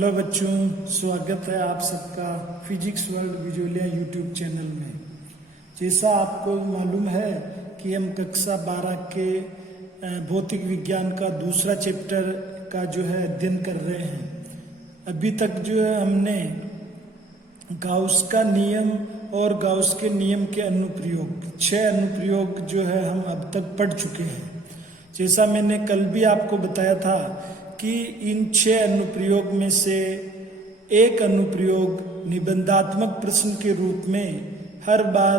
Hello बच्चों, स्वागत है आप सबका फिजिक्स वर्ल्ड विजुअलिया यूट्यूब चैनल में। जैसा आपको मालूम है कि हम कक्षा 12 के भौतिक विज्ञान का दूसरा चैप्टर का जो है अध्ययन कर रहे हैं। अभी तक जो है हमने गाउस का नियम और गाउस के नियम के अनुप्रयोग 6 अनुप्रयोग जो है हम अब तक पढ़ चुके हैं। जैसा मैंने कल भी आपको बताया था कि इन 6 अनुप्रयोग में से एक अनुप्रयोग निबंधात्मक प्रश्न के रूप में हर बार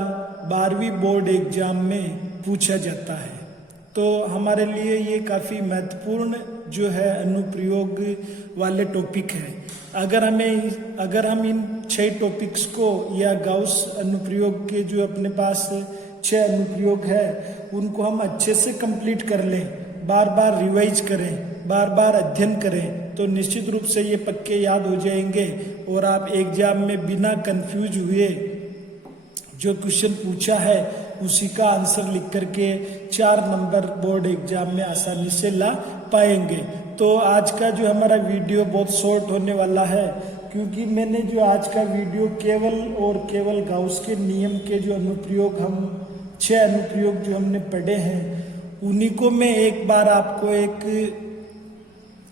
12वीं बोर्ड एग्जाम में पूछा जाता है। तो हमारे लिए ये काफ़ी महत्वपूर्ण जो है अनुप्रयोग वाले टॉपिक है। अगर हम इन 6 टॉपिक्स को या गाउस अनुप्रयोग के जो अपने पास 6 अनुप्रयोग है उनको हम अच्छे से कंप्लीट कर लें, बार बार रिवाइज करें, बार बार अध्ययन करें, तो निश्चित रूप से ये पक्के याद हो जाएंगे और आप एग्जाम में बिना कंफ्यूज हुए जो क्वेश्चन पूछा है उसी का आंसर लिख करके 4 नंबर बोर्ड एग्जाम में आसानी से ला पाएंगे। तो आज का जो हमारा वीडियो बहुत शॉर्ट होने वाला है, क्योंकि मैंने जो आज का वीडियो केवल गाउस के नियम के जो अनुप्रयोग हम 6 अनुप्रयोग जो हमने पढ़े हैं उन्हीं को मैं एक बार आपको एक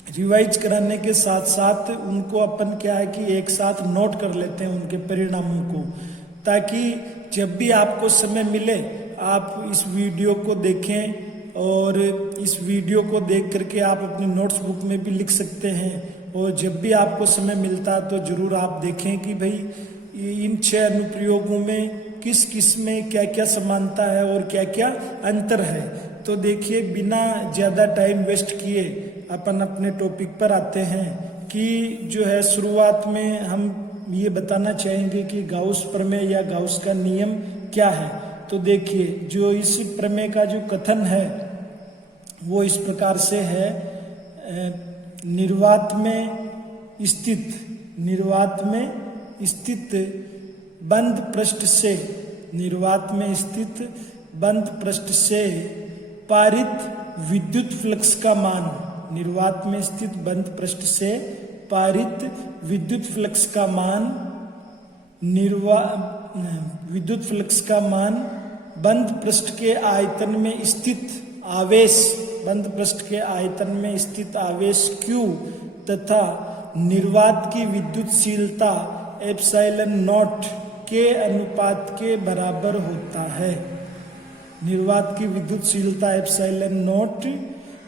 रिवाइज कराने के साथ साथ उनको अपन क्या है कि एक साथ नोट कर लेते हैं उनके परिणामों को, ताकि जब भी आपको समय मिले आप इस वीडियो को देखें और इस वीडियो को देख करके आप अपनी नोट्स बुक में भी लिख सकते हैं। और जब भी आपको समय मिलता है तो जरूर आप देखें कि भाई इन 6 अनुप्रयोगों में किस किस में क्या क्या समानता है और क्या क्या अंतर है। तो देखिए, बिना ज़्यादा टाइम वेस्ट किए अपन अपने टॉपिक पर आते हैं कि जो है शुरुआत में हम ये बताना चाहेंगे कि गाउस प्रमेय या गाउस का नियम क्या है। तो देखिए, जो इस प्रमेय का जो कथन है वो इस प्रकार से है, निर्वात में स्थित बंद पृष्ठ से पारित विद्युत फ्लक्स का मान, निर्वात में स्थित बंद पृष्ठ से पारित विद्युत फ्लक्स का मान बंद पृष्ठ के आयतन में स्थित आवेश Q तथा निर्वात की विद्युतशीलता एप्सिलॉन नॉट के अनुपात के बराबर होता है। निर्वात की विद्युतशीलता एप्सिलॉन नॉट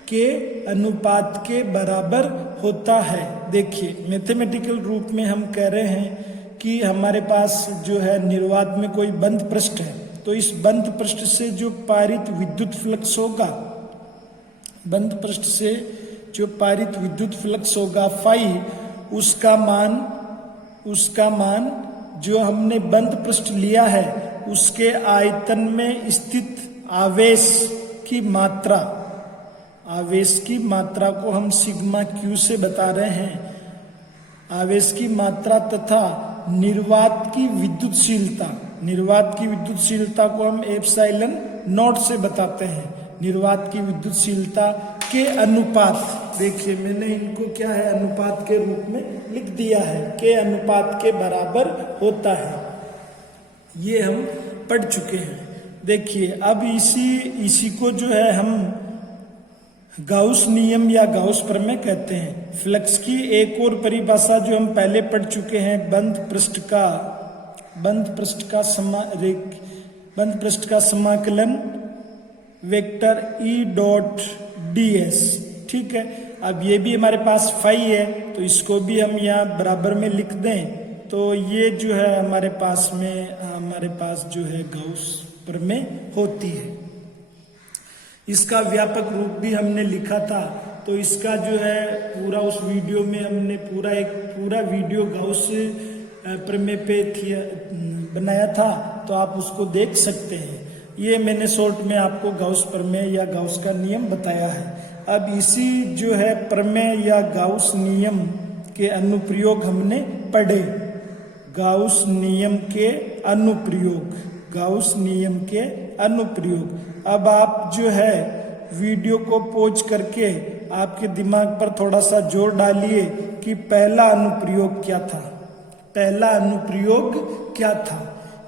के अनुपात के बराबर होता है। देखिए, मैथमेटिकल रूप में हम कह रहे हैं कि हमारे पास जो है निर्वात में कोई बंद पृष्ठ है, तो इस बंद पृष्ठ से जो पारित विद्युत फ्लक्स होगा, बंद पृष्ठ से जो पारित विद्युत फ्लक्स होगा फाई, उसका मान जो हमने बंद पृष्ठ लिया है उसके आयतन में स्थित आवेश की मात्रा को हम सिग्मा Q से बता रहे हैं। आवेश की मात्रा तथा निर्वात की विद्युतशीलता को हम एप्सिलॉन नॉट से बताते हैं। निर्वात की विद्युतशीलता के अनुपात, देखिए मैंने इनको क्या है अनुपात के रूप में लिख दिया है, के अनुपात के बराबर होता है। ये हम पढ़ चुके हैं। देखिए, अब इसी को जो है हम गाउस नियम या गाउस प्रमेय कहते हैं। फ्लक्स की एक और परिभाषा जो हम पहले पढ़ चुके हैं, बंद पृष्ठ का समाकलन वेक्टर E.ds, ठीक है। अब ये भी हमारे पास फाई है तो इसको भी हम यहाँ बराबर में लिख दें, तो ये जो है हमारे पास जो है गाउस प्रमेय होती है। इसका व्यापक रूप भी हमने लिखा था, तो इसका जो है पूरा उस वीडियो में हमने पूरा वीडियो गाउस प्रमेय पे बनाया था, तो आप उसको देख सकते हैं। ये मैंने शॉर्ट में आपको गाउस प्रमेय या गाउस का नियम बताया है। अब इसी जो है प्रमेय या गाउस नियम के अनुप्रयोग हमने पढ़े। गाउस नियम के अनुप्रयोग। अब आप जो है वीडियो को पॉज करके आपके दिमाग पर थोड़ा सा जोर डालिए कि पहला अनुप्रयोग क्या था। पहला अनुप्रयोग क्या था,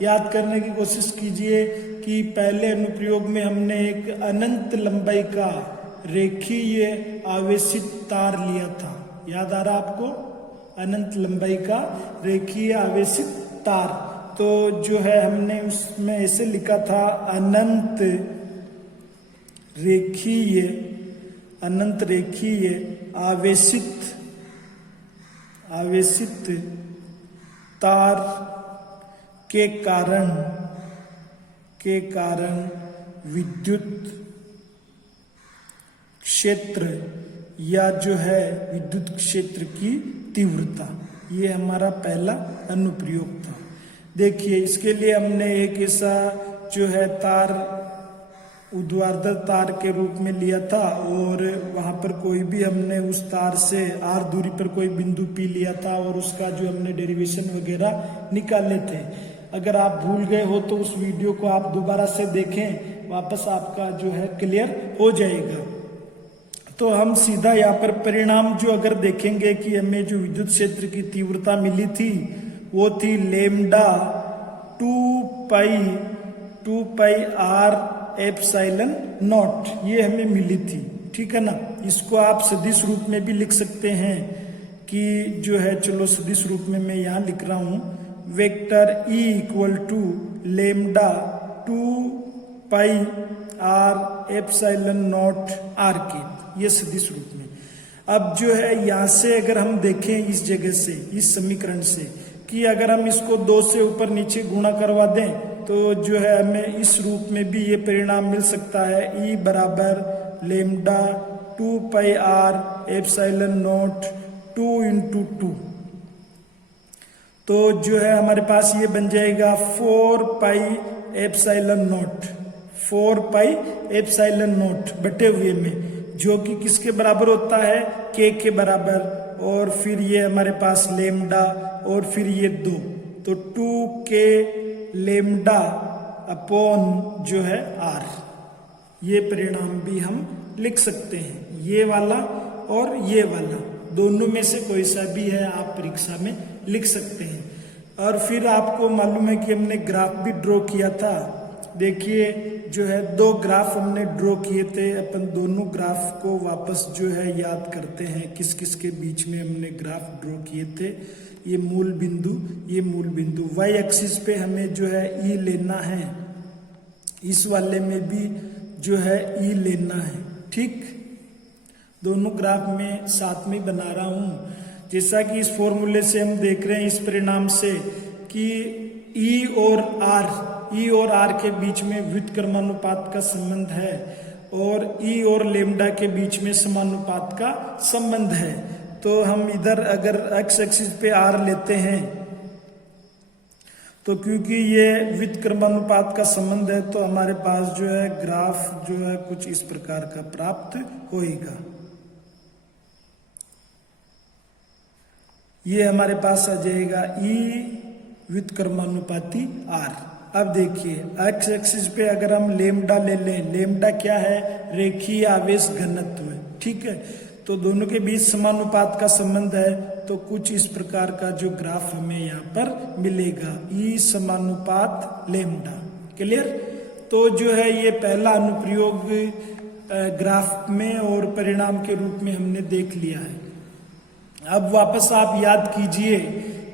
याद करने की कोशिश कीजिए कि पहले अनुप्रयोग में हमने एक अनंत लंबाई का रेखीय आवेशित तार लिया था। याद आ रहा आपको, अनंत लंबाई का रेखीय आवेशित तार। तो जो है हमने उसमें ऐसे लिखा था, अनंत रेखीय आवेशित तार के कारण विद्युत क्षेत्र या जो है विद्युत क्षेत्र की तीव्रता, ये हमारा पहला अनुप्रयोग था। देखिए, इसके लिए हमने एक ऐसा जो है तार ऊर्ध्वाधर तार के रूप में लिया था और वहां पर कोई भी हमने उस तार से r दूरी पर कोई बिंदु P लिया था और उसका जो हमने डेरिवेशन वगैरह निकाले थे। अगर आप भूल गए हो तो उस वीडियो को आप दोबारा से देखें, वापस आपका जो है क्लियर हो जाएगा। तो हम सीधा यहाँ पर परिणाम जो अगर देखेंगे कि हमें जो विद्युत क्षेत्र की तीव्रता मिली थी वो थी lambda 2 pi r epsilon not, ये हमें मिली थी। ठीक है ना, इसको आप सदिश रूप में भी लिख सकते हैं कि जो है, चलो सदिश रूप में मैं यहाँ लिख रहा हूँ, vector E equal to lambda 2 pi r epsilon naught r के, ये सदिश रूप में। अब जो है यहाँ से अगर हम देखें इस जगह से, इस समीकरण से, कि अगर हम इसको 2 से ऊपर नीचे गुणा करवा दें तो जो है हमें इस रूप में भी ये परिणाम मिल सकता है, E बराबर lambda 2 pi r epsilon not 2 into 2। तो जो है हमारे पास ये बन जाएगा 4 pi epsilon not, 4 pi epsilon not बटे हुए में, जो कि किसके बराबर होता है, k के बराबर। और फिर ये हमारे पास लैम्डा और फिर ये 2, तो 2k लैम्डा अपॉन जो है r, ये परिणाम भी हम लिख सकते हैं। ये वाला और ये वाला, दोनों में से कोई सा भी है आप परीक्षा में लिख सकते हैं। और फिर आपको मालूम है कि हमने ग्राफ भी ड्रॉ किया था। देखिए जो है 2 ग्राफ हमने ड्रॉ किए थे, अपन दोनों ग्राफ को वापस जो है याद करते हैं, किस किस के बीच में हमने ग्राफ ड्रॉ किए थे। ये मूल बिंदु y एक्सिस पे हमें जो है E लेना है, इस वाले में भी जो है E लेना है। ठीक, दोनों ग्राफ में साथ में बना रहा हूं। जैसा कि इस फॉर्मूले से हम देख रहे हैं, इस परिणाम से, कि E और R के बीच में व्युत्क्रमानुपात का संबंध है और E और लैम्डा के बीच में समानुपात का संबंध है। तो हम इधर अगर x एक्सिस पे R लेते हैं तो क्योंकि ये व्युत्क्रमानुपात का संबंध है तो हमारे पास जो है ग्राफ जो है कुछ इस प्रकार का प्राप्त होएगा। ये हमारे पास आ जाएगा E व्युत्क्रमानुपाती R। अब देखिए x एक्सिस पे अगर हम लैम्डा ले लें, लैम्डा क्या है, रेखीय आवेश घनत्व। ठीक है, तो दोनों के बीच समानुपात का संबंध है, तो कुछ इस प्रकार का जो ग्राफ हमें यहाँ पर मिलेगा, E समानुपात लैम्डा। क्लियर। तो जो है ये पहला अनुप्रयोग ग्राफ में और परिणाम के रूप में हमने देख लिया है। अब वापस आप याद कीजिए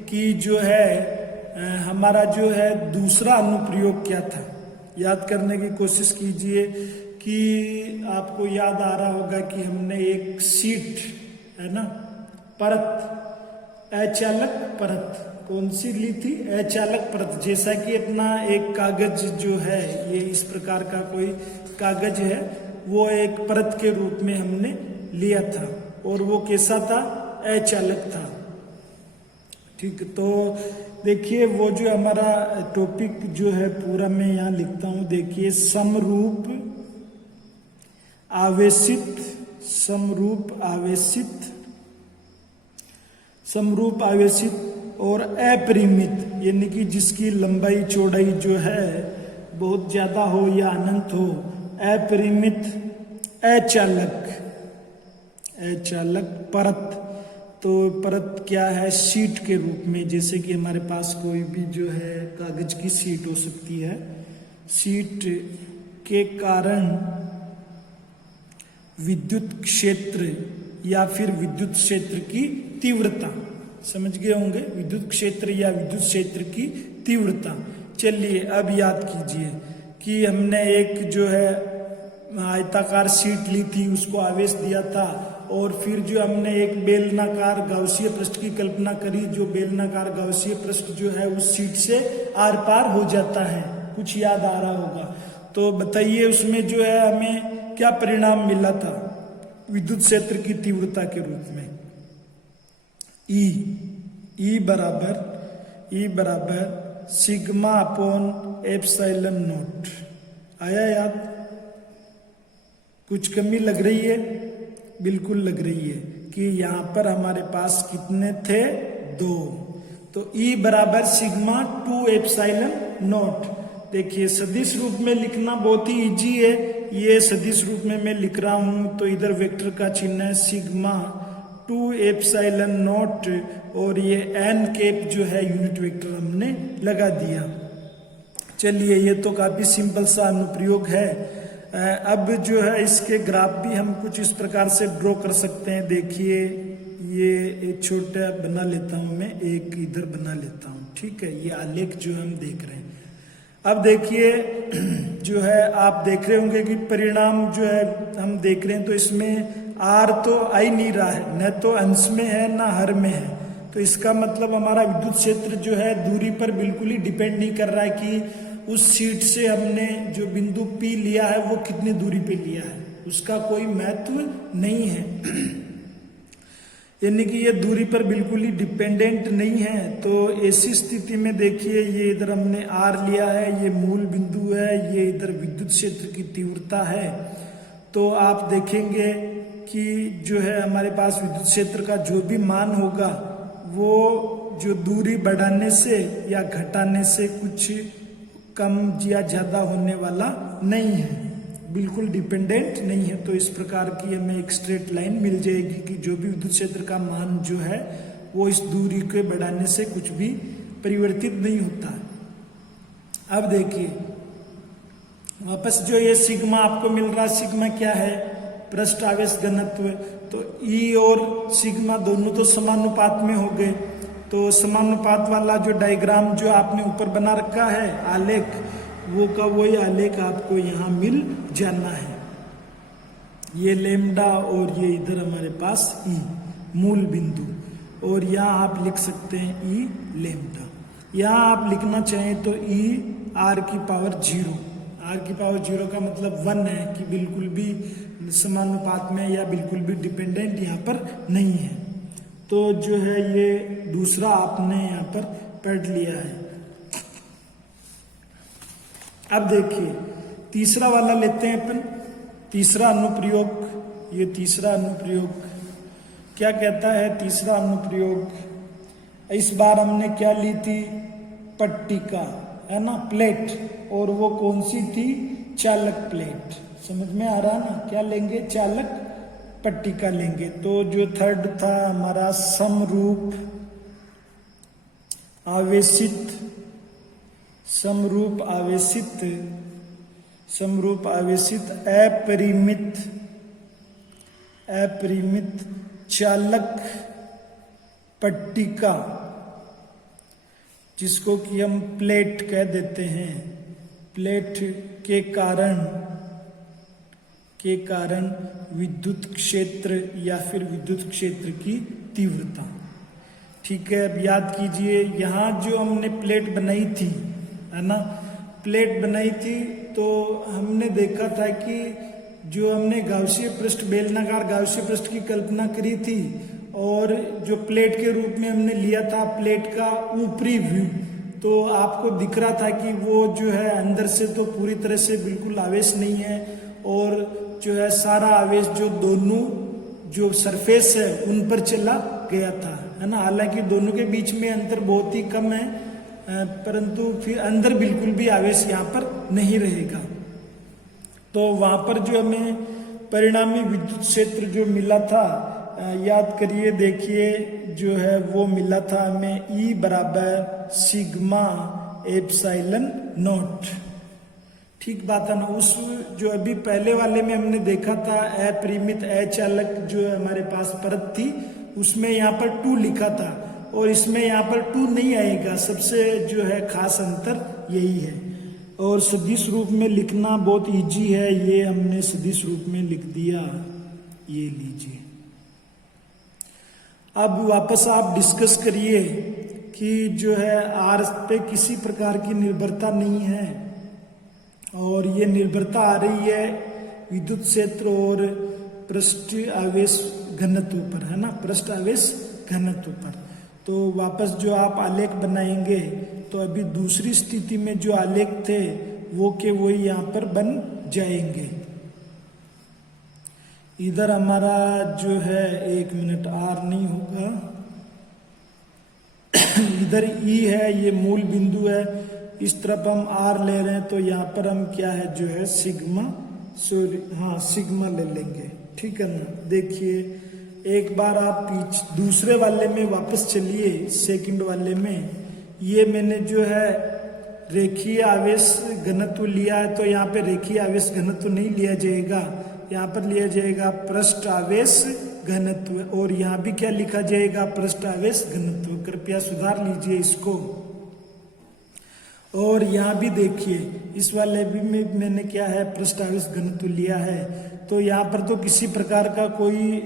कि जो है हमारा जो है दूसरा अनुप्रयोग क्या था, याद करने की कोशिश कीजिए कि आपको याद आ रहा होगा कि हमने एक शीट है ना, परत, अचालक परत, कौन सी ली थी, अचालक परत। जैसा कि अपना एक कागज जो है, ये इस प्रकार का कोई कागज है, वो एक परत के रूप में हमने लिया था और वो कैसा था, अचालक था। ठीक, तो देखिए वो जो हमारा टॉपिक जो है पूरा मैं यहाँ लिखता हूँ। देखिए समरूप आवेशित और अपरिमित, यानी कि जिसकी लंबाई चौड़ाई जो है बहुत ज्यादा हो या अनंत हो, अपरिमित अचालक चालक परत, तो परत क्या है, शीट के रूप में, जैसे कि हमारे पास कोई भी जो है कागज की शीट हो सकती है, शीट के कारण विद्युत क्षेत्र या फिर विद्युत क्षेत्र की तीव्रता, समझ गए होंगे, विद्युत क्षेत्र या विद्युत क्षेत्र की तीव्रता। चलिए अब याद कीजिए कि हमने एक जो है आयताकार शीट ली थी, उसको आवेश दिया था, और फिर जो हमने एक बेलनाकार गाउसीय पृष्ठ की कल्पना करी, जो बेलनाकार गाउसीय पृष्ठ जो है उस शीट से आर पार हो जाता है, कुछ याद आ रहा होगा। तो बताइए उसमें जो है हमें क्या परिणाम मिला था विद्युत क्षेत्र की तीव्रता के रूप में, ई बराबर सिग्मा अपॉन एप्सिलॉन नॉट। आया याद? कुछ कमी लग रही है? बिल्कुल लग रही है कि यहां पर हमारे पास कितने थे, 2, तो ई बराबर सिग्मा 2 एप्सिलॉन नॉट। देखिए सदिश रूप में लिखना बहुत ही इजी है, ये सदिश रूप में मैं लिख रहा हूं, तो इधर वेक्टर का चिन्ह है सिग्मा 2 एप्सिलॉन नॉट, और ये एन कैप जो है यूनिट वेक्टर हमने लगा दिया। चलिए ये तो काफी सिंपल सा अनुप्रयोग है। अब जो है इसके ग्राफ भी हम कुछ इस प्रकार से ड्रॉ कर सकते हैं। देखिए ये एक छोटा बना लेता हूं मैं, एक इधर बना लेता हूं, ठीक है, ये आलेख जो हम देख रहे हैं। अब देखिए जो है आप देख रहे होंगे कि परिणाम जो है हम देख रहे हैं, तो इसमें आर तो आ ही नहीं रहा है, न तो अंश में है न हर में है, तो इसका मतलब हमारा विद्युत क्षेत्र जो है दूरी पर बिल्कुल ही डिपेंड नहीं कर रहा है कि उस शीट से हमने जो बिंदु P लिया है वो कितनी दूरी पे लिया है, उसका कोई महत्व नहीं है। यानी कि ये दूरी पर बिल्कुल ही डिपेंडेंट नहीं है। तो ऐसी स्थिति में देखिए ये इधर हमने R लिया है, ये मूल बिंदु है, ये इधर विद्युत क्षेत्र की तीव्रता है। तो आप देखेंगे कि जो है हमारे पास विद्युत क्षेत्र का जो भी मान होगा वो जो दूरी बढ़ाने से या घटाने से कुछ कम या ज्यादा होने वाला नहीं है, बिल्कुल डिपेंडेंट नहीं है। तो इस प्रकार की हमें एक स्ट्रेट लाइन मिल जाएगी कि जो भी विद्युत क्षेत्र का मान जो है वो इस दूरी के बढ़ाने से कुछ भी परिवर्तित नहीं होता है। अब देखिए वापस जो ये सिग्मा आपको मिल रहा है, सिग्मा क्या है, पृष्ठ आवेश घनत्व। तो ई और सिग्मा दोनों तो समानुपात में हो गए, तो समानुपात वाला जो डायग्राम जो आपने ऊपर बना रखा है आलेख, वो का वही आलेख आपको यहाँ मिल जाना है। ये लेमडा और ये इधर हमारे पास ई मूल बिंदु, और यहाँ आप लिख सकते हैं ई लेमडा। यहाँ आप लिखना चाहें तो ई आर की पावर 0, आर की पावर 0 का मतलब 1 है कि बिल्कुल भी समानुपात में या बिल्कुल भी डिपेंडेंट यहाँ पर नहीं है। तो जो है ये दूसरा आपने यहाँ पर पढ़ लिया है। अब देखिए तीसरा वाला लेते हैं अपन, तीसरा अनुप्रयोग। ये तीसरा अनुप्रयोग क्या कहता है, तीसरा अनुप्रयोग इस बार हमने क्या ली थी, पट्टिका, है ना, प्लेट, और वो कौन सी थी, चालक प्लेट। समझ में आ रहा है ना, क्या लेंगे, चालक पट्टिका लेंगे। तो जो थर्ड था हमारा समरूप आवेशित अपरिमित चालक पट्टिका, जिसको कि हम प्लेट कह देते हैं। प्लेट के कारण विद्युत क्षेत्र या फिर विद्युत क्षेत्र की तीव्रता। ठीक है, अब याद कीजिए यहाँ जो हमने प्लेट बनाई थी, है ना, प्लेट बनाई थी, तो हमने देखा था कि जो हमने गाउसीय पृष्ठ, बेलनाकार गाउसीय पृष्ठ की कल्पना करी थी, और जो प्लेट के रूप में हमने लिया था प्लेट का ऊपरी व्यू, तो आपको दिख रहा था कि वो जो है अंदर से तो पूरी तरह से बिल्कुल आवेश नहीं है, और जो है सारा आवेश जो दोनों जो सरफेस है उन पर चला गया था, है ना। हालांकि दोनों के बीच में अंतर बहुत ही कम है, परंतु फिर अंदर बिल्कुल भी आवेश यहाँ पर नहीं रहेगा। तो वहां पर जो हमें परिणामी विद्युत क्षेत्र जो मिला था, याद करिए, देखिए जो है वो मिला था हमें E बराबर सिग्मा एप्सिलॉन नॉट। ठीक बात है ना। उस जो अभी पहले वाले में हमने देखा था अपरिमित अचालक जो हमारे पास परत थी, उसमें यहाँ पर 2 लिखा था और इसमें यहाँ पर 2 नहीं आएगा। सबसे जो है खास अंतर यही है। और सदिश रूप में लिखना बहुत इजी है, ये हमने सदिश रूप में लिख दिया, ये लीजिए। अब वापस आप डिस्कस करिए कि जो है आर पे किसी प्रकार की निर्भरता नहीं है और ये निर्भरता आ रही है विद्युत क्षेत्र और पृष्ठ आवेश घनत्व पर, है ना, पृष्ठ आवेश घनत्व पर। तो वापस जो आप आलेख बनाएंगे तो अभी दूसरी स्थिति में जो आलेख थे वो के वही यहाँ पर बन जाएंगे। इधर हमारा जो है 1 मिनट आर नहीं होगा, इधर ई है, ये मूल बिंदु है, इस तरफ हम आर ले रहे हैं तो यहाँ पर हम क्या है जो है सिग्मा, सॉरी हाँ सिग्मा ले लेंगे। ठीक है ना। देखिए एक बार आप दूसरे वाले में वापस चलिए, सेकंड वाले में ये मैंने जो है रेखीय आवेश घनत्व लिया है, तो यहाँ पे रेखीय आवेश घनत्व नहीं लिया जाएगा, यहाँ पर लिया जाएगा पृष्ठ आवेश घनत्व। और यहाँ भी क्या लिखा जाएगा, पृष्ठ आवेश घनत्व। कृपया सुधार लीजिए इसको। और यहाँ भी देखिए इस वाले भी में मैंने क्या है पृष्ठ आवेश घनत्व लिया है, तो यहाँ पर तो किसी प्रकार का कोई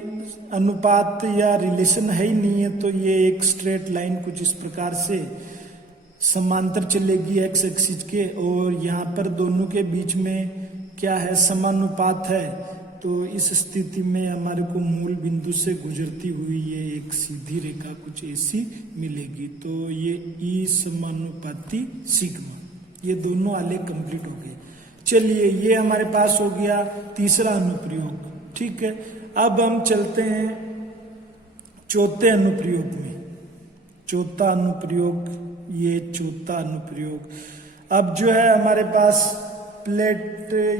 अनुपात या रिलेशन है ही नहीं है, तो ये एक स्ट्रेट लाइन कुछ इस प्रकार से समांतर चलेगी एक्स एक्सिस के, और यहाँ पर दोनों के बीच में क्या है समानुपात है। तो इस स्थिति में हमारे को मूल बिंदु से गुजरती हुई ये एक सीधी रेखा कुछ ऐसी मिलेगी। तो ये ई समानुपाती सिग्मा, ये दोनों आलेख कंप्लीट हो गए। चलिए ये हमारे पास हो गया तीसरा अनुप्रयोग। ठीक है, अब हम चलते हैं चौथे अनुप्रयोग में। चौथा अनुप्रयोग, ये चौथा अनुप्रयोग। अब जो है हमारे पास प्लेट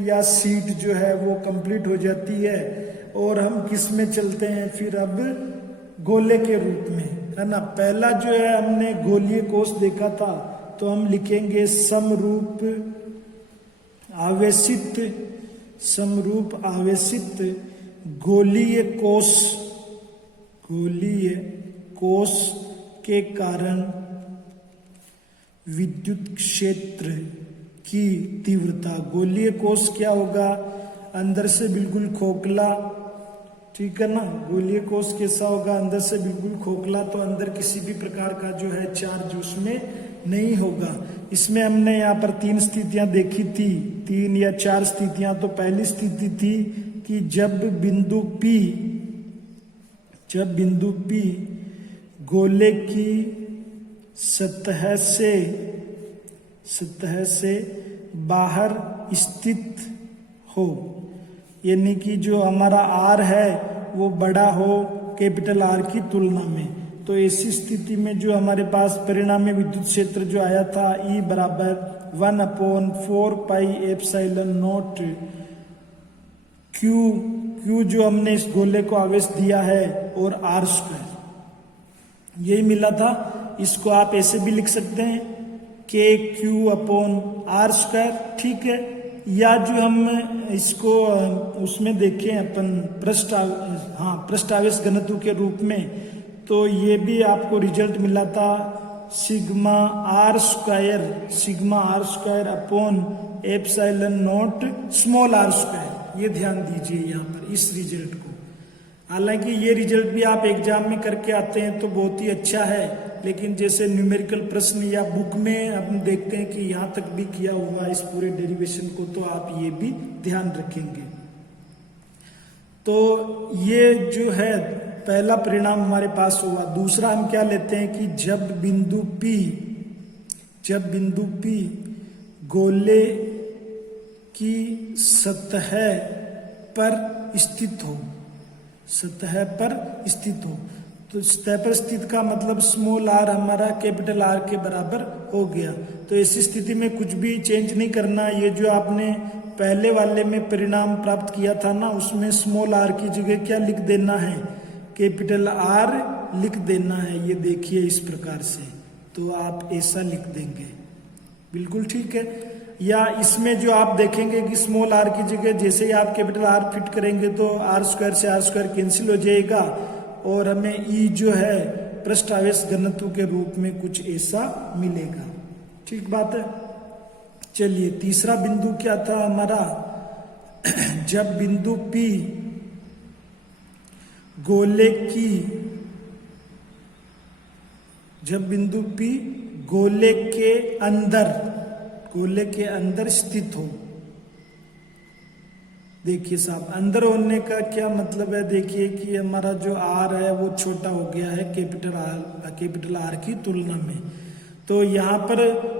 या सीट जो है वो कंप्लीट हो जाती है और हम किस में चलते हैं फिर अब गोले के रूप में, है ना। पहला जो है हमने गोलीय कोश देखा था, तो हम लिखेंगे समरूप आवेशित गोलीय कोश के कारण विद्युत क्षेत्र की तीव्रता। गोलीय कोश क्या होगा, अंदर से बिल्कुल खोखला, ठीक है ना। गोलीय कोश कैसा होगा, अंदर से बिल्कुल खोखला, तो अंदर किसी भी प्रकार का जो है चार्ज उसमें नहीं होगा। इसमें हमने यहाँ पर 3 स्थितियां देखी थी, 3 या 4 स्थितियां। तो पहली स्थिति थी कि जब बिंदु P गोले की सतह से बाहर स्थित हो, यानी कि जो हमारा R है वो बड़ा हो कैपिटल R की तुलना में, तो ऐसी स्थिति में जो हमारे पास परिणामी विद्युत क्षेत्र जो आया था E बराबर 1/4 पाई एप्सिलॉन नॉट Q जो हमने इस गोले को आवेश दिया है और R², यही मिला था। इसको आप ऐसे भी लिख सकते हैं KQ/R², ठीक है। या जो हम इसको उसमें देखें अपन पृष्ठ आवेश घनत्व के रूप में, तो ये भी आपको रिजल्ट मिला था sigma R² upon epsilon not small r²। ये ध्यान दीजिए यहाँ पर इस रिजल्ट को। हालांकि ये रिजल्ट भी आप एग्जाम में करके आते हैं तो बहुत ही अच्छा है, लेकिन जैसे न्यूमेरिकल प्रश्न या बुक में हम देखते हैं कि यहाँ तक भी किया हुआ इस पूरे डेरिवेशन को, तो आप ये भी ध्यान रखेंगे। तो ये जो है पहला परिणाम हमारे पास हुआ। दूसरा हम क्या लेते हैं कि जब बिंदु P गोले की सतह पर स्थित हो, तो सतह पर स्थित का मतलब स्मॉल r हमारा कैपिटल R के बराबर हो गया। तो ऐसी स्थिति में कुछ भी चेंज नहीं करना। ये जो आपने पहले वाले में परिणाम प्राप्त किया था ना, उसमें स्मॉल आर की जगह क्या लिख देना है, कैपिटल आर लिख देना है। ये देखिए इस प्रकार से, तो आप ऐसा लिख देंगे, बिल्कुल ठीक है। या इसमें जो आप देखेंगे कि स्मॉल आर की जगह जैसे ही आप कैपिटल आर फिट करेंगे तो आर स्क्वायर से आर स्क्वायर कैंसिल हो जाएगा और हमें ई जो है पृष्ठ आवेश घनत्व के रूप में कुछ ऐसा मिलेगा। ठीक बात है। चलिए तीसरा बिंदु क्या था हमारा, जब बिंदु P गोले के अंदर स्थित हो। देखिए साहब, अंदर होने का क्या मतलब है, देखिए कि हमारा जो आर है वो छोटा हो गया है कैपिटल आर की तुलना में। तो यहाँ पर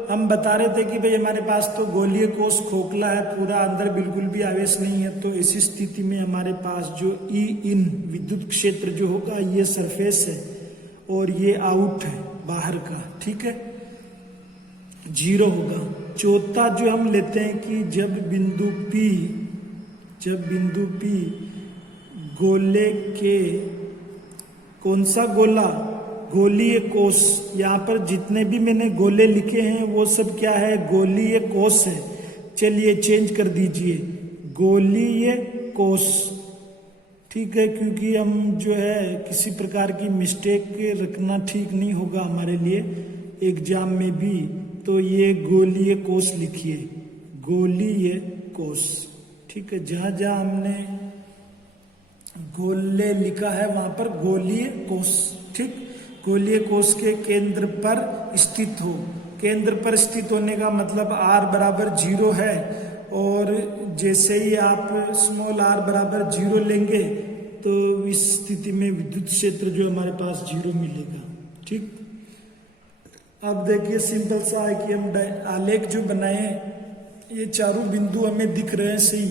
हम बता रहे थे कि भाई हमारे पास तो गोलीय कोश खोखला है, पूरा अंदर बिल्कुल भी आवेश नहीं है। तो ऐसी स्थिति में हमारे पास जो ई इन विद्युत क्षेत्र जो होगा ये सरफेस है और ये आउट है बाहर का, ठीक है, 0 होगा। चौथा जो हम लेते हैं कि जब बिंदु P गोले के, कौन सा गोला, गोलीय कोश, यहाँ पर जितने भी मैंने गोले लिखे हैं वो सब क्या है, गोलीय कोश है। चलिए चेंज कर दीजिए, गोलीय कोश, ठीक है, क्योंकि हम जो है किसी प्रकार की मिस्टेक रखना ठीक नहीं होगा हमारे लिए एग्जाम में भी। तो ये गोलीय कोश लिखिए, गोलीय कोश, ठीक है। जहां जहां हमने गोले लिखा है वहां पर गोलीय कोश, ठीक। गोलीय कोश के केंद्र पर स्थित हो। केंद्र पर स्थित होने का मतलब r बराबर 0 है और जैसे ही आप स्मॉल r बराबर 0 लेंगे तो इस स्थिति में विद्युत क्षेत्र जो हमारे पास 0 मिलेगा, ठीक। अब देखिए सिंपल सा है कि हम आलेख जो बनाए, ये चारों बिंदु हमें दिख रहे हैं सही,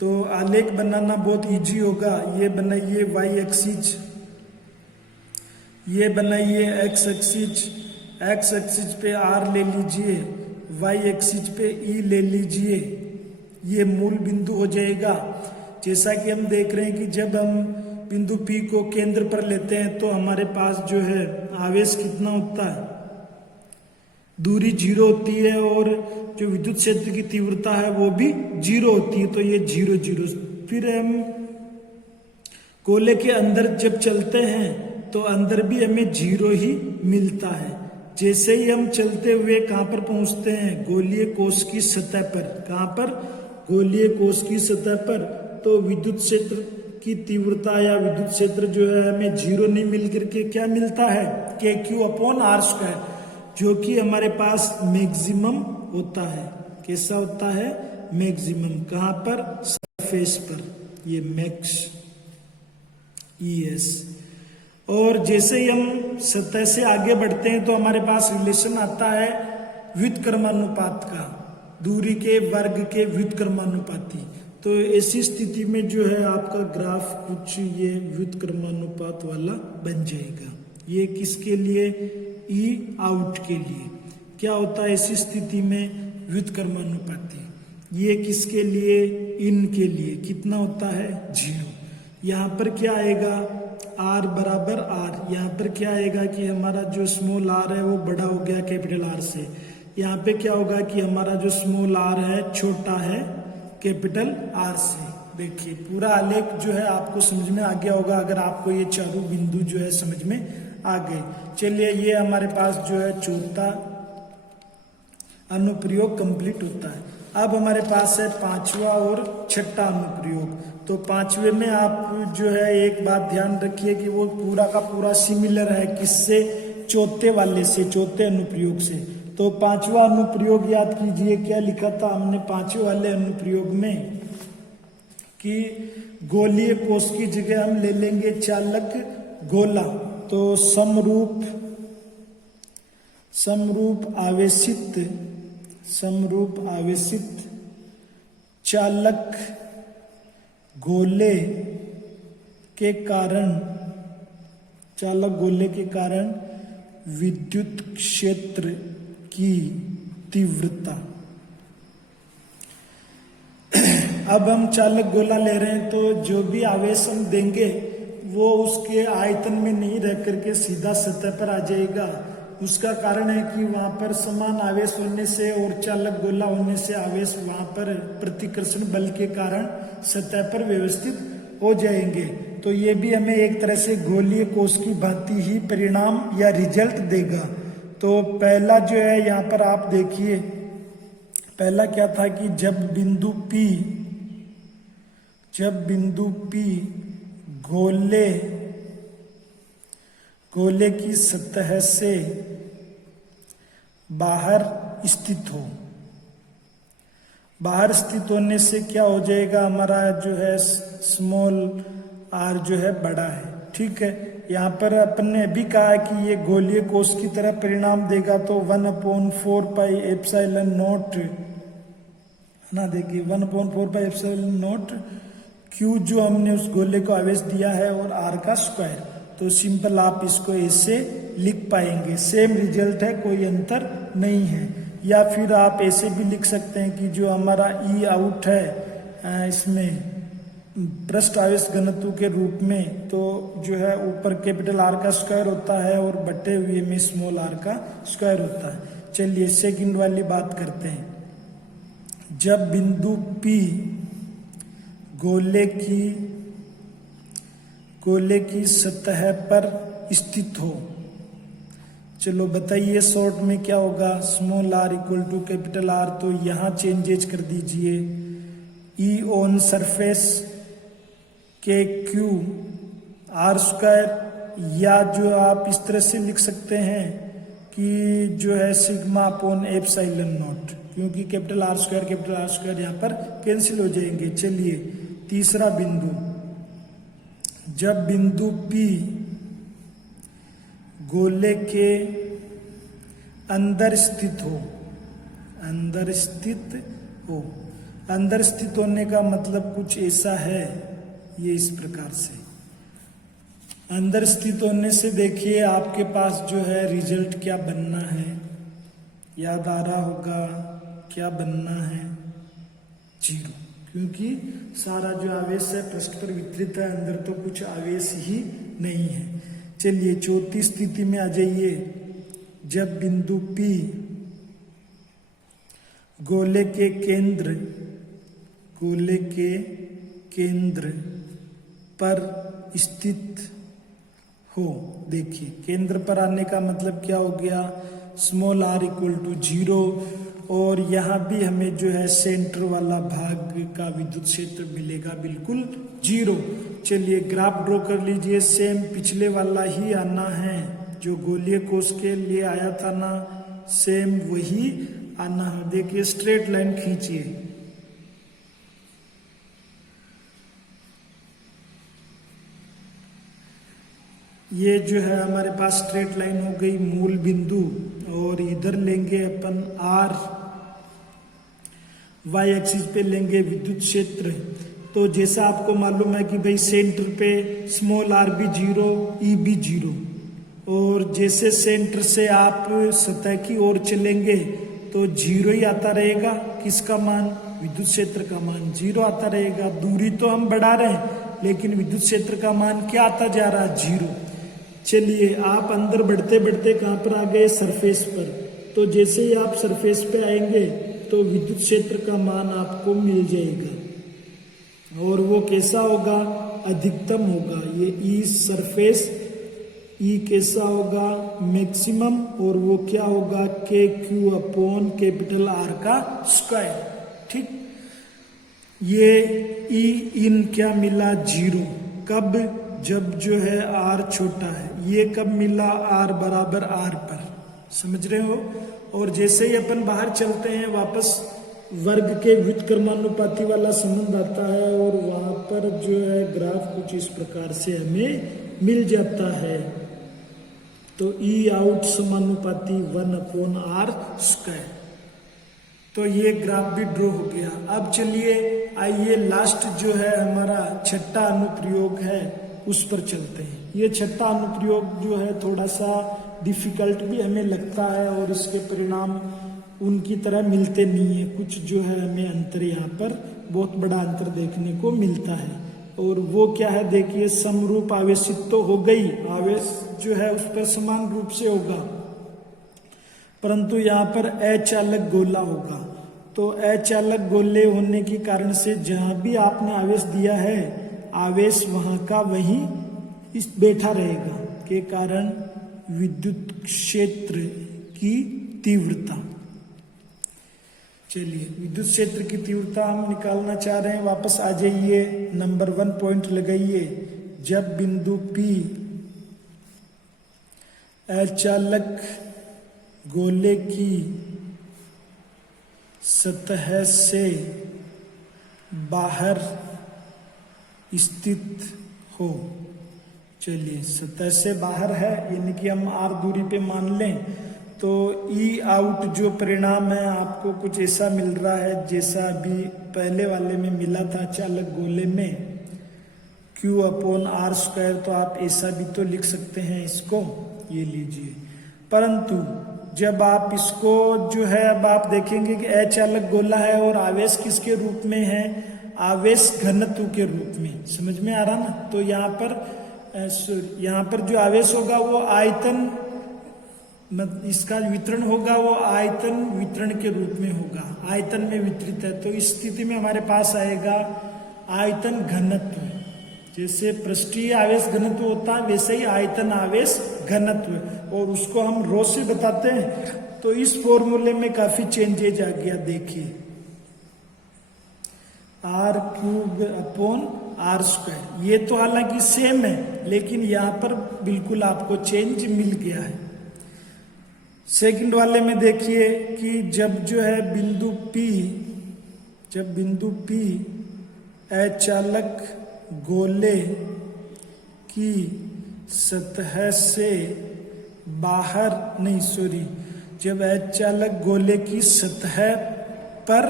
तो आलेख बनाना बहुत इजी होगा। ये बनाइए y एक्सिस, ये बनाइए x एक्सिस पे r ले लीजिए, y एक्सिस पे e ले लीजिए, ये मूल बिंदु हो जाएगा। जैसा कि हम देख रहे हैं कि जब हम बिंदु P को केंद्र पर लेते हैं तो हमारे पास जो है आवेश कितना होता है, दूरी 0 होती है और जो विद्युत क्षेत्र की तीव्रता है वो भी 0 होती है। तो ये 0 0। फिर हम गोले के अंदर जब चलते हैं तो अंदर भी हमें 0 ही मिलता है। जैसे ही हम चलते हुए कहाँ पर पहुंचते हैं, गोलीय कोश की सतह पर। कहाँ पर, गोलीय कोश की सतह पर। तो विद्युत क्षेत्र की तीव्रता या विद्युत क्षेत्र जो है हमें 0 नहीं मिल करके क्या मिलता है, KQ/r², जो कि हमारे पास मैक्सिमम होता है। कैसा होता है, मैक्सिमम। कहाँ पर, सरफेस पर, ये मैक्स ES। और जैसे ही हम सतह से आगे बढ़ते हैं तो हमारे पास रिलेशन आता है व्युत्क्रमानुपात का, दूरी के वर्ग के व्युत्क्रमानुपाती। तो ऐसी स्थिति में जो है आपका ग्राफ कुछ ये व्युत्क्रमानुपात वाला बन जाएगा। ये किसके लिए, ई आउट के लिए। क्या होता है ऐसी स्थिति में, व्युत्क्रमानुपाती। ये किसके लिए, इन के लिए। कितना होता है, 0। यहाँ पर क्या आएगा, r बराबर r। यहाँ पर क्या आएगा कि हमारा जो स्मॉल r है वो बड़ा हो गया कैपिटल R से। यहाँ पे क्या होगा कि हमारा जो स्मॉल r है छोटा है कैपिटल R से। देखिए पूरा आलेख जो है आपको समझ में आ गया होगा अगर आपको ये चारों बिंदु जो है समझ में आ गए। चलिए ये हमारे पास जो है चौथा अनुप्रयोग कंप्लीट होता है। अब हमारे पास है पांचवा और छठा अनुप्रयोग। तो पांचवे में आप जो है एक बात ध्यान रखिए कि वो पूरा का पूरा सिमिलर है किससे, चौथे वाले से, चौथे अनुप्रयोग से। तो पांचवा अनुप्रयोग याद कीजिए क्या लिखा था हमने पांचवे वाले अनुप्रयोग में कि गोलीय कोश की जगह हम ले लेंगे चालक गोला। तो समरूप आवेशित चालक गोले के कारण विद्युत क्षेत्र की तीव्रता। अब हम चालक गोला ले रहे हैं तो जो भी आवेश हम देंगे वो उसके आयतन में नहीं रह करके सीधा सतह पर आ जाएगा। उसका कारण है कि वहां पर समान आवेश होने से और चालक गोला होने से आवेश वहां पर प्रतिकर्षण बल के कारण सतह पर व्यवस्थित हो जाएंगे। तो ये भी हमें एक तरह से गोलीय कोश की भांति ही परिणाम या रिजल्ट देगा। तो पहला जो है यहाँ पर आप देखिए, पहला क्या था कि जब बिंदु P गोले की सतह से बाहर स्थित होने से क्या हो जाएगा, हमारा जो है स्मॉल r जो है बड़ा है। ठीक है, यहाँ पर अपन ने भी कहा कि ये गोलीय कोश की तरह परिणाम देगा। तो 1/4 पाई एप्सिलॉन नॉट ना, देखिए 1/4 पाई एप्सिलॉन नॉट Q जो हमने उस गोले को आवेश दिया है और R का स्क्वायर। तो सिंपल आप इसको ऐसे लिख पाएंगे, सेम रिजल्ट है, कोई अंतर नहीं है। या फिर आप ऐसे भी लिख सकते हैं कि जो हमारा E आउट है इसमें पृष्ठ आवेश घनत्व के रूप में, तो जो है ऊपर कैपिटल R का स्क्वायर होता है और बटे हुए में स्मॉल r का स्क्वायर होता है। चलिए सेकंड वाली बात करते हैं। जब बिंदु P गोले की सतह पर स्थित हो, चलो बताइए शॉर्ट में क्या होगा, small r equal to capital R। तो यहाँ चेंजेज कर दीजिए, E ऑन सरफेस के Q R स्क्वायर, या जो आप इस तरह से लिख सकते हैं कि जो है सिग्मा अपॉन एप्सिलॉन नॉट, क्योंकि कैपिटल R स्क्वायर यहाँ पर कैंसिल हो जाएंगे। चलिए तीसरा बिंदु, जब बिंदु P गोले के अंदर स्थित होने का मतलब कुछ ऐसा है, ये इस प्रकार से अंदर स्थित होने से देखिए आपके पास जो है रिजल्ट क्या बनना है, याद आ रहा होगा क्या बनना है, 0, क्योंकि सारा जो आवेश है पृष्ठ पर वितरित है, अंदर तो कुछ आवेश ही नहीं है। चलिए चौथी स्थिति में आ जाइए। जब बिंदु P गोले के केंद्र पर स्थित हो, देखिए केंद्र पर आने का मतलब क्या हो गया, स्मॉल r इक्वल टू 0, और यहाँ भी हमें जो है सेंटर वाला भाग का विद्युत क्षेत्र मिलेगा बिल्कुल 0। चलिए ग्राफ ड्रॉ कर लीजिए, सेम पिछले वाला ही आना है, जो गोलीय कोश के लिए आया था ना, सेम वही आना है। देखिए स्ट्रेट लाइन खींचिए, ये जो है हमारे पास स्ट्रेट लाइन हो गई मूल बिंदु, और इधर लेंगे अपन R, y एक्सिस पे लेंगे विद्युत क्षेत्र। तो जैसा आपको मालूम है कि भाई सेंटर पे स्मॉल r भी 0, E भी 0, और जैसे सेंटर से आप सतह की ओर चलेंगे तो 0 ही आता रहेगा, किसका मान, विद्युत क्षेत्र का मान 0 आता रहेगा। दूरी तो हम बढ़ा रहे हैं लेकिन विद्युत क्षेत्र का मान क्या आता जा रहा है, 0। चलिए आप अंदर बढ़ते बढ़ते कहाँ पर आ गए, सरफेस पर। तो जैसे ही आप सरफेस पे आएंगे तो विद्युत क्षेत्र का मान आपको मिल जाएगा, और वो कैसा होगा, अधिकतम होगा। ये ई सरफेस, ई कैसा होगा, मैक्सिमम, और वो क्या होगा, के क्यू अपॉन कैपिटल R का स्क्वायर। ठीक, ये ई इन क्या मिला, 0। कब, जब जो है R छोटा है। ये कब मिला, R बराबर R पर, समझ रहे हो। और जैसे ही अपन बाहर चलते हैं वापस वर्ग के व्युत्क्रमानुपाती वाला संबंध आता है, और वहां पर जो है ग्राफ कुछ इस प्रकार से हमें मिल जाता है। तो E आउट समानुपाती 1/r स्क्वायर। तो ये ग्राफ भी ड्रॉ हो गया। अब चलिए आइए लास्ट जो है हमारा छठा अनुप्रयोग है उस पर चलते हैं। ये छठा अनुप्रयोग जो है थोड़ा सा डिफिकल्ट भी हमें लगता है और इसके परिणाम उनकी तरह मिलते नहीं है। कुछ जो है हमें अंतर यहाँ पर बहुत बड़ा अंतर देखने को मिलता है। और वो क्या है, देखिए समरूप आवेशित तो हो गई, आवेश जो है उस पर समान रूप से होगा, परंतु यहाँ पर अचालक गोला होगा। तो अचालक गोले होने के कारण से जहां भी आपने आवेश दिया है, आवेश वहां का वहीं इस बैठा रहेगा, के कारण विद्युत क्षेत्र की तीव्रता। चलिए, विद्युत क्षेत्र की तीव्रता हम निकालना चाह रहे हैं। वापस आ जाइए, नंबर 1 पॉइंट लगाइए। जब बिंदु P अचालक गोले की सतह से बाहर स्थित हो, चलिए सतह से बाहर है, यानी कि हम r दूरी पे मान लें, तो E आउट जो परिणाम है आपको कुछ ऐसा मिल रहा है जैसा अभी पहले वाले में मिला था चालक गोले में, Q/r²। तो आप ऐसा भी तो लिख सकते हैं इसको, ये लीजिए। परंतु जब आप इसको जो है, अब आप देखेंगे कि अचालक गोला है और आवेश किसके रूप में है, आवेश घनत्व के रूप में। समझ में आ रहा ना? तो यहाँ पर जो आवेश होगा वो आयतन, इसका वितरण होगा वो आयतन वितरण के रूप में होगा, आयतन में वितरित है। तो इस स्थिति में हमारे पास आएगा आयतन घनत्व। जैसे पृष्ठीय आवेश घनत्व होता है वैसे ही आयतन आवेश घनत्व, और उसको हम रो से बताते हैं। तो इस फॉर्मूले में काफी चेंजेज आ गया, देखिए r³/r²। ये तो हालांकि सेम है, लेकिन यहाँ पर बिल्कुल आपको चेंज मिल गया है। सेकंड वाले में देखिए कि जब जो है बिंदु P अचालक गोले की सतह से बाहर जब अचालक गोले की सतह पर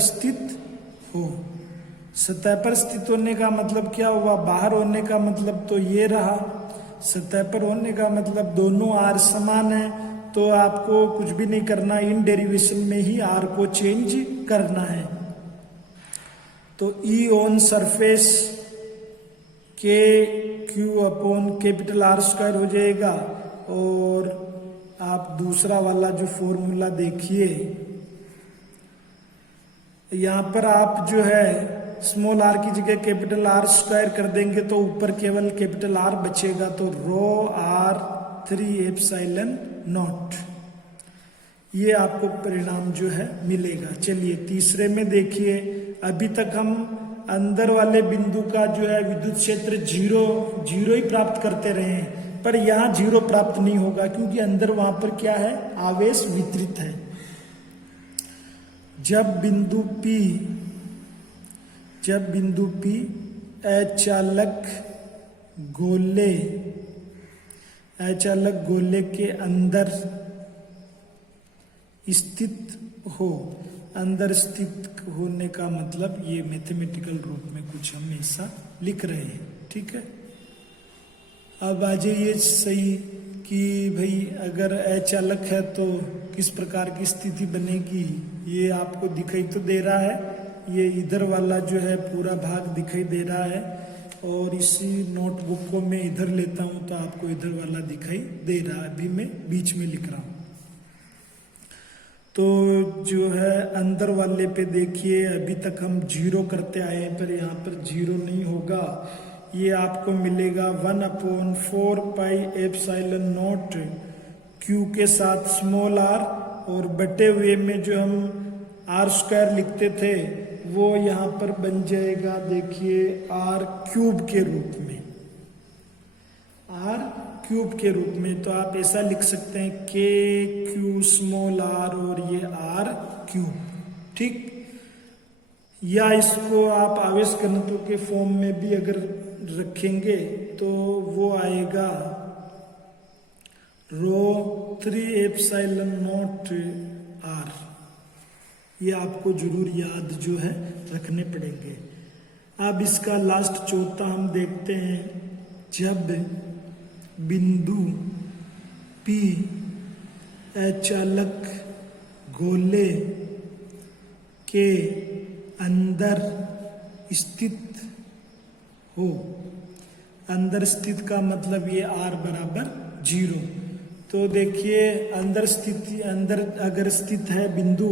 स्थित हो। सतह पर स्थित होने का मतलब क्या हुआ, बाहर होने का मतलब तो ये रहा, सतह पर होने का मतलब दोनों आर समान है। तो आपको कुछ भी नहीं करना, इन डेरिवेशन में ही आर को चेंज करना है। तो E ऑन सरफेस Q/R² हो जाएगा। और आप दूसरा वाला जो फॉर्मूला देखिए, यहाँ पर आप जो है स्मॉल r की जगह कैपिटल R² कर देंगे तो ऊपर केवल कैपिटल R बचेगा, तो ρr3ε0 ये आपको परिणाम जो है मिलेगा। चलिए तीसरे में देखिए, अभी तक हम अंदर वाले बिंदु का जो है विद्युत क्षेत्र जीरो ही प्राप्त करते रहे हैं, पर यहाँ 0 प्राप्त नहीं होगा क्योंकि अंदर वहां पर क्या है, आवेश वितरित है। जब बिंदु P अचालक गोले के अंदर स्थित हो, अंदर स्थित होने का मतलब ये मैथमेटिकल रूप में कुछ हम ऐसा लिख रहे हैं, ठीक है। अब आ जाइए सही कि भाई अगर अचालक है तो किस प्रकार की स्थिति बनेगी, ये आपको दिखाई तो दे रहा है, ये इधर वाला जो है पूरा भाग दिखाई दे रहा है, और इसी नोटबुक को मैं इधर लेता हूं तो आपको इधर वाला दिखाई दे रहा है, अभी मैं बीच में लिख रहा हूं। तो जो है अंदर वाले पे देखिए, अभी तक हम 0 करते आए हैं, पर यहाँ पर 0 नहीं होगा। ये आपको मिलेगा 1/4πε0 Q के साथ स्मॉल r, और बटे हुए में जो हम R² लिखते थे वो यहाँ पर बन जाएगा, देखिए r³ के रूप में, r³ के रूप में। तो आप ऐसा लिख सकते हैं KQ स्मॉल r और ये r³, ठीक। या इसको आप आवेश घनत्व के फॉर्म में भी अगर रखेंगे तो वो आएगा ρ3ε0r। ये आपको जरूर याद जो है रखने पड़ेंगे। अब इसका लास्ट चौथा हम देखते हैं, जब बिंदु P अचालक गोले के अंदर स्थित हो। अंदर स्थित का मतलब ये r बराबर 0। तो देखिए अंदर अगर स्थित है बिंदु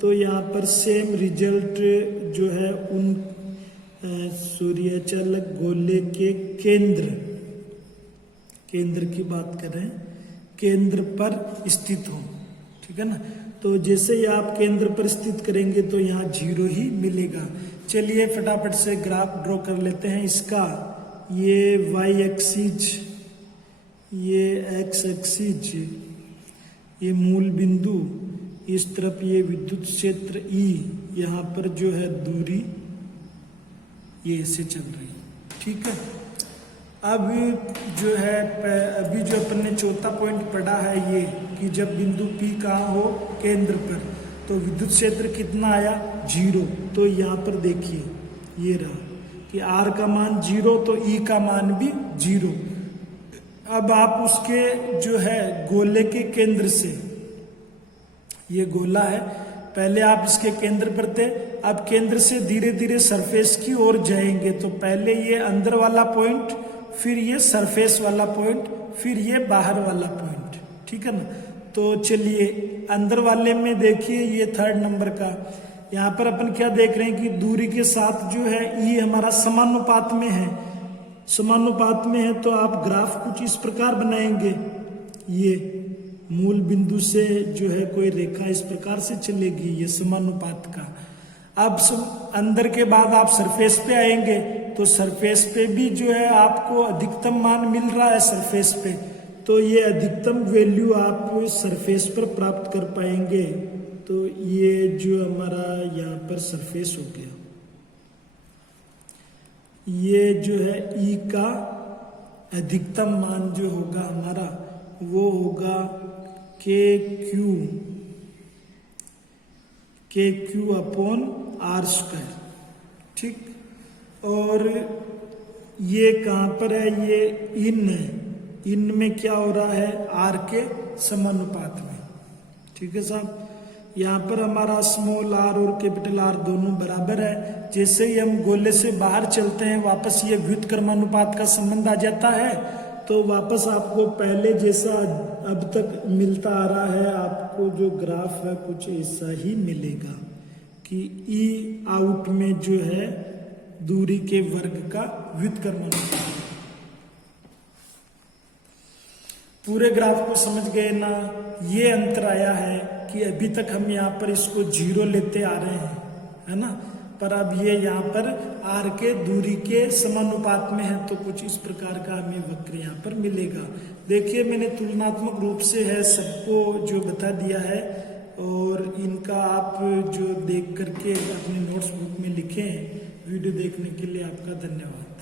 तो यहाँ पर सेम रिजल्ट जो है उन सूर्याचालक गोले के केंद्र की बात कर रहे हैं, केंद्र पर स्थित हो। ठीक है ना। तो जैसे ही आप केंद्र पर स्थित करेंगे तो यहाँ 0 ही मिलेगा। चलिए फटाफट से ग्राफ ड्रॉ कर लेते हैं इसका। ये y एक्सिस, ये x एक्सिस, ये मूल बिंदु, इस तरफ ये विद्युत क्षेत्र E, यहाँ पर जो है दूरी ये ऐसे चल रही है। ठीक है। अब जो है अभी जो अपन ने चौथा पॉइंट पढ़ा है ये कि जब बिंदु P कहाँ हो, केंद्र पर, तो विद्युत क्षेत्र कितना आया 0। तो यहाँ पर देखिए ये रहा कि R का मान 0 तो E का मान भी 0। अब आप उसके जो है गोले के केंद्र से, ये गोला है, पहले आप इसके केंद्र पर थे, अब केंद्र से धीरे धीरे सरफेस की ओर जाएंगे। तो पहले ये अंदर वाला पॉइंट, फिर ये सरफेस वाला पॉइंट, फिर ये बाहर वाला पॉइंट। ठीक है ना। तो चलिए अंदर वाले में देखिए ये 3rd नंबर का, यहाँ पर अपन क्या देख रहे हैं कि दूरी के साथ जो है ये हमारा समानुपात में है। समानुपात में है तो आप ग्राफ कुछ इस प्रकार बनाएंगे। ये मूल बिंदु से जो है कोई रेखा इस प्रकार से चलेगी, ये समानुपात का। अब अंदर के बाद आप सरफेस पे आएंगे तो सरफेस पे भी जो है आपको अधिकतम मान मिल रहा है सरफेस पे, तो ये अधिकतम वैल्यू आप सरफेस पर प्राप्त कर पाएंगे। तो ये जो हमारा यहाँ पर सरफेस हो गया, ये जो है E का अधिकतम मान जो होगा हमारा वो होगा KQ अपॉन R²। ठीक। और ये कहाँ पर है, ये इन है, इन में क्या हो रहा है R के समानुपात में। ठीक है साहब। यहाँ पर हमारा स्मॉल r और कैपिटल R दोनों बराबर है। जैसे ही हम गोले से बाहर चलते हैं वापस ये व्युत्क्रमानुपात का संबंध आ जाता है, तो वापस आपको पहले जैसा अब तक मिलता आ रहा है, आपको जो ग्राफ है कुछ ऐसा ही मिलेगा कि E आउट में जो है दूरी के वर्ग का व्युत्क्रमानुपात। पूरे ग्राफ को समझ गए ना। ये अंतर आया है कि अभी तक हम यहाँ पर इसको 0 लेते आ रहे हैं, है ना, पर अब ये यहाँ पर R के दूरी के समानुपात में है, तो कुछ इस प्रकार का हमें वक्र यहाँ पर मिलेगा। देखिए मैंने तुलनात्मक रूप से है सबको जो बता दिया है, और इनका आप जो देख करके अपने नोट्स बुक में लिखें। वीडियो देखने के लिए आपका धन्यवाद।